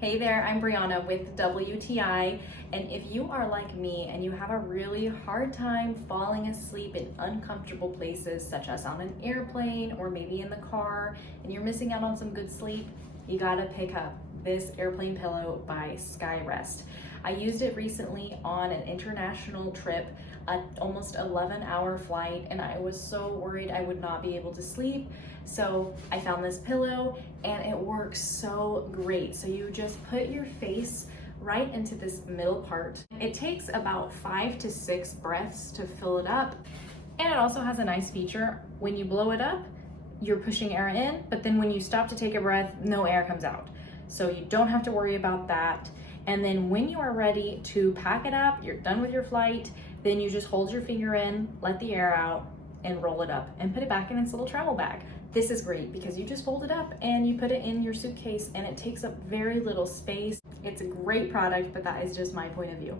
Hey there, I'm Brianna with WTI, and if you are like me and you have a really hard time falling asleep in uncomfortable places such as on an airplane or maybe in the car and you're missing out on some good sleep, you gotta pick up this airplane pillow by Skyrest. I used it recently on an international trip, an almost 11-hour flight, and I was so worried I would not be able to sleep. So I found this pillow and it works so great. So you just put your face right into this middle part. It takes about 5 to 6 breaths to fill it up. And it also has a nice feature. When you blow it up, you're pushing air in, but then when you stop to take a breath, no air comes out. So you don't have to worry about that. And then when you are ready to pack it up, you're done with your flight, then you just hold your finger in, let the air out, and roll it up and put it back in its little travel bag. This is great because you just fold it up and you put it in your suitcase and it takes up very little space. It's a great product, but that is just my point of view.